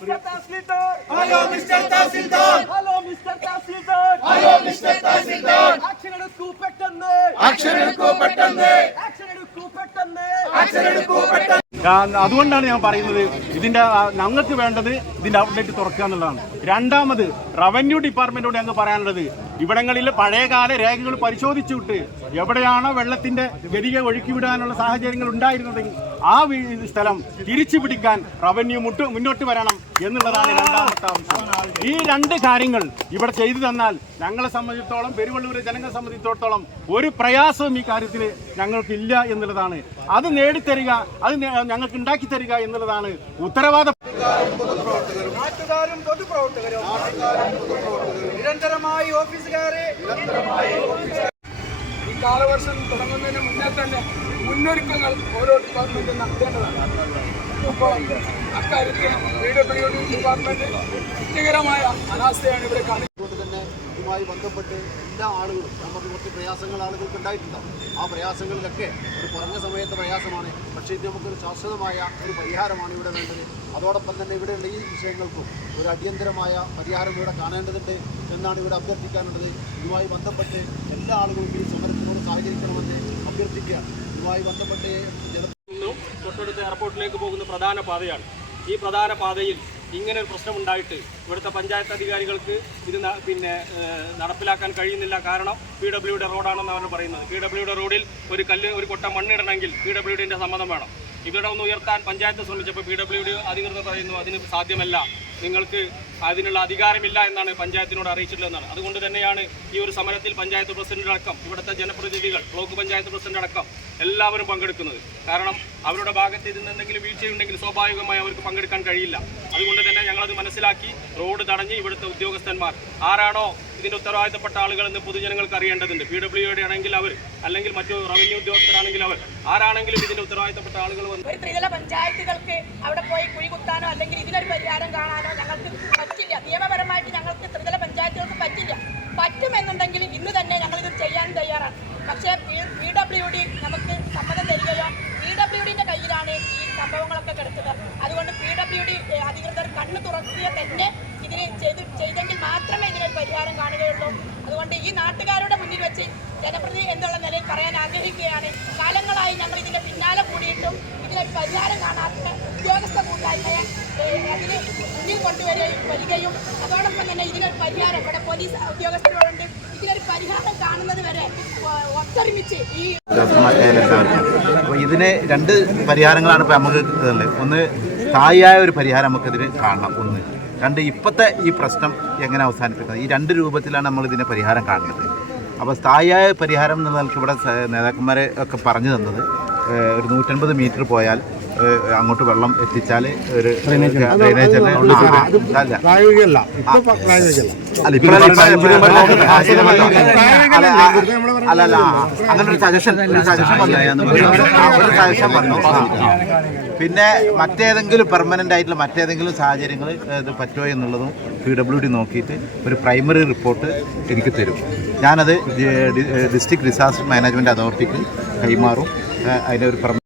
Hello mister tahsildar hello mister tahsildar hello mister tahsildar hello mister tahsildar action എടുക്കൂ പെട്ടെന്ന് action എടുക്കൂ പെട്ടെന്ന് action എടുക്കൂ പെട്ടെന്ന് ആക്ഷൻ എടുക്കൂ പെട്ടെന്ന് ഞാൻ- അതുകൊണ്ടാണ് ഞാൻ പറയുന്നത് ഇതിന്റെ ഞങ്ങൾക്ക് വേണ്ടത് ഇതിന്റെ ഔട്ട്ലെറ്റ് തുറക്കുക എന്നുള്ളതാണ്. രണ്ടാമത് റവന്യൂ ഡിപ്പാർട്ട്മെന്റോട് ഞങ്ങൾക്ക് പറയാനുള്ളത് ഇവിടങ്ങളിൽ പഴയകാല രേഖകൾ പരിശോധിച്ചു വിട്ട് എവിടെയാണോ വെള്ളത്തിന്റെ ഗതിയെ ഒഴുക്കി വിടാനുള്ള സാഹചര്യങ്ങൾ ഉണ്ടായിരുന്നതെങ്കിൽ ആ സ്ഥലം തിരിച്ചു പിടിക്കാൻ റവന്യൂ മുട്ട് മുന്നോട്ട് വരണം. എന്നുള്ളതാണ് രണ്ടാമത്തെ അംശം. ഈ രണ്ട് കാര്യങ്ങൾ ഇവിടെ ചെയ്തു തന്നാൽ ഞങ്ങളെ സംബന്ധിച്ചിടത്തോളം പെരുവള്ളൂരെ ജനങ്ങളെ സംബന്ധിച്ചിടത്തോളം ഒരു പ്രയാസവും ഈ കാര്യത്തിൽ ഞങ്ങൾക്കില്ല എന്നുള്ളതാണ്. അത് നേടിത്തരിക അത് ഞങ്ങൾക്ക് ഉണ്ടാക്കി തരിക എന്നുള്ളതാണ് ഉത്തരവാദം. നാട്ടുകാരും പൊതുപ്രവർത്തകരും നിരന്തരമായി ഓഫീസുകാരെ ഈ കാലവർഷം തുടങ്ങുന്നതിന് മുന്നേ തന്നെ മുന്നൊരുക്കങ്ങൾ ഓരോ ഡിപ്പാർട്ട്മെന്റും നടത്തേണ്ടതാണ്. അപ്പോൾ അക്കാര്യത്തിൽ പി ഡബ്ല്യു ഡി ഡിപ്പാർട്ട്മെന്റ് വ്യക്തിപരമായ അനാസ്ഥയാണ് ഇവിടെ കാണിക്കുന്നത് ഇതുമായി ബന്ധപ്പെട്ട് എല്ലാ ആളുകളും നമുക്ക് കുറച്ച് പ്രയാസങ്ങൾ ആളുകൾക്ക് ഉണ്ടായിട്ടുണ്ട്. ആ പ്രയാസങ്ങളിലൊക്കെ ഒരു കുറഞ്ഞ സമയത്തെ പ്രയാസമാണ്. പക്ഷേ ഇത് നമുക്കൊരു ശാശ്വതമായ ഒരു പരിഹാരമാണ് ഇവിടെ വേണ്ടത്. അതോടൊപ്പം തന്നെ ഇവിടെയുള്ള ഈ വിഷയങ്ങൾക്കും ഒരു അടിയന്തരമായ പരിഹാരം ഇവിടെ കാണേണ്ടതുണ്ട് എന്നാണ് ഇവിടെ അഭ്യർത്ഥിക്കാനുള്ളത്. ഇതുമായി ബന്ധപ്പെട്ട് എല്ലാ ആളുകളും ഈ സമരത്തിനോട് സഹകരിക്കണമെന്ന് അഭ്യർത്ഥിക്കുകയാണ്. ഇതുമായി ബന്ധപ്പെട്ട് ജലത്തിൽ നിന്നും തൊട്ടടുത്ത എയർപോർട്ടിലേക്ക് പോകുന്ന പ്രധാന പാതയാണ്. ഈ പ്രധാന പാതയിൽ ഇങ്ങനെ ഒരു പ്രശ്നം ഉണ്ടായിട്ട് ഇവിടുത്തെ പഞ്ചായത്ത് അധികാരികൾക്ക് ഇത് പിന്നെ നടപ്പിലാക്കാൻ കഴിയുന്നില്ല കാരണം പി ഡബ്ല്യുയുടെ റോഡാണെന്ന് അവർ പറയുന്നത്. പി ഡബ്ല്യുയുടെ റോഡിൽ ഒരു കല്ല് ഒരു കൊട്ട മണ്ണിടണമെങ്കിൽ പി ഡബ്ല്യുഡിന്റെ സമ്മതം വേണം. ഇവിടെ ഒന്ന് ഉയർത്താൻ പഞ്ചായത്ത് ശ്രമിച്ചപ്പോൾ പി ഡബ്ല്യു ഡി അധികൃതർ പറയുന്നു അതിന് സാധ്യമല്ല. നിങ്ങൾക്ക് അതിനുള്ള അധികാരമില്ല എന്നാണ് പഞ്ചായത്തിനോട് അറിയിച്ചിട്ടുള്ളതെന്നാണ്. അതുകൊണ്ട് തന്നെയാണ് ഈ ഒരു സമരത്തിൽ പഞ്ചായത്ത് പ്രസിഡന്റ് അടക്കം ഇവിടുത്തെ ജനപ്രതിനിധികൾ ബ്ലോക്ക് പഞ്ചായത്ത് പ്രസിഡന്റ് അടക്കം എല്ലാവരും പങ്കെടുക്കുന്നത്. കാരണം അവരുടെ ഭാഗത്ത് ഇതിൽ എന്തെങ്കിലും വീഴ്ചയുണ്ടെങ്കിൽ സ്വാഭാവികമായി അവർക്ക് പങ്കെടുക്കാൻ കഴിയില്ല. അതുകൊണ്ട് തന്നെ ഞങ്ങളത് മനസ്സിലാക്കി റോഡ് തടഞ്ഞ് ഇവിടുത്തെ ഉദ്യോഗസ്ഥന്മാർ. ആരാണോ ഇതിന്റെ ഉത്തരവാദിത്തപ്പെട്ട ആളുകൾ എന്ന് പൊതുജനങ്ങൾക്ക് അറിയേണ്ടതുണ്ട്. പി ഡബ്ല്യുയുടെ ആണെങ്കിൽ അവർ അല്ലെങ്കിൽ മറ്റു റവന്യൂ ഉദ്യോഗസ്ഥരാണെങ്കിൽ അവർ. ആരാണെങ്കിലും ഇതിന്റെ ഉത്തരവാദിത്തപ്പെട്ട ആളുകൾ ഒരു ത്രിതല പഞ്ചായത്തുകൾക്ക് അവിടെ പോയി കുഴി കുത്താനോ അല്ലെങ്കിൽ ഇതിനൊരു പരിഹാരം കാണാനോ ഞങ്ങൾക്ക് പറ്റില്ല. നിയമപരമായിട്ട് ഞങ്ങൾക്ക് ത്രിതല പഞ്ചായത്തുകൾക്ക് പറ്റില്ല. പറ്റുമെന്നുണ്ടെങ്കിൽ ഇന്ന് തന്നെ ഞങ്ങളിത് ചെയ്യാൻ തയ്യാറാണ്. പക്ഷേ പി ഡബ്ല്യു ഡി നമുക്ക് സമ്മതം തരികയോ പി ഡബ്ല്യു ഡിന്റെ കയ്യിലാണ് ഈ സംഭവങ്ങളൊക്കെ കിടക്കുന്നത്. അതുകൊണ്ട് പി ഡബ്ല്യു ഡി അധികൃതർ കണ്ണ് തുറക്കുക തന്നെ ഇതിന് ചെയ്ത് ചെയ്തെങ്കിൽ മാത്രമേ ഇതിനൊരു പരിഹാരം കാണുകയുള്ളൂ. അതുകൊണ്ട് ഈ നാട്ടുകാരുടെ മുന്നിൽ വെച്ച് ജനപ്രതി എന്നുള്ള നിലയിൽ പറയാൻ ആഗ്രഹിക്കുകയാണ്. കാലങ്ങളായി ഞങ്ങൾ ഇതിന്റെ പിന്നാലെ കൂടിയിട്ടും ഇതിനൊരു പരിഹാരം കാണാത്ത ഉദ്യോഗസ്ഥ കൂട്ടായ്മയെ അതിന് മുന്നിൽ കൊണ്ടുവരികയും വരികയും അതോടൊപ്പം തന്നെ ഇതിനൊരു പരിഹാരം ഇവിടെ പോലീസ് ഉദ്യോഗസ്ഥരോടുണ്ട്. ഇതിനൊരു പരിഹാരം കാണുന്നത് വരെ ഒത്തൊരുമിച്ച് ഈ അപ്പോൾ ഇതിന് രണ്ട് പരിഹാരങ്ങളാണ് ഇപ്പോൾ നമുക്ക് ഇതുള്ളത്. ഒന്ന് സ്ഥായിയായ ഒരു പരിഹാരം നമുക്കിതിന് കാണണം. ഒന്ന്. രണ്ട് ഇപ്പോഴത്തെ ഈ പ്രശ്നം എങ്ങനെ അവസാനിപ്പിക്കുന്നത് ഈ രണ്ട് രൂപത്തിലാണ് നമ്മൾ ഇതിനെ പരിഹാരം കാണുന്നത്. അപ്പോൾ സ്ഥായിയായ പരിഹാരം എന്ന നിലയ്ക്ക് ഇവിടെ നേതാക്കന്മാരെ ഒക്കെ പറഞ്ഞു തന്നത് ഒരു നൂറ്റൻപത് മീറ്റർ പോയാൽ അങ്ങോട്ട് വെള്ളം എത്തിച്ചാൽ ഒരു ഡ്രൈനേജ് അല്ല? അങ്ങനെ ഒരു സജഷൻ ഒരു സജഷൻ വന്നു. ഒരു സജഷൻ വന്നു പിന്നെ മറ്റേതെങ്കിലും പെർമനന്റ് ആയിട്ടുള്ള മറ്റേതെങ്കിലും സാഹചര്യങ്ങൾ ഇത് പറ്റുമോ എന്നുള്ളതും പി ഡബ്ല്യു ഡി നോക്കിയിട്ട് ഒരു പ്രൈമറി റിപ്പോർട്ട് എനിക്ക് തരും. ഞാനത് ഡിസ്ട്രിക്ട് ഡിസാസ്റ്റർ മാനേജ്മെന്റ് അതോറിറ്റിക്ക് കൈമാറും. അതിന്റെ ഒരു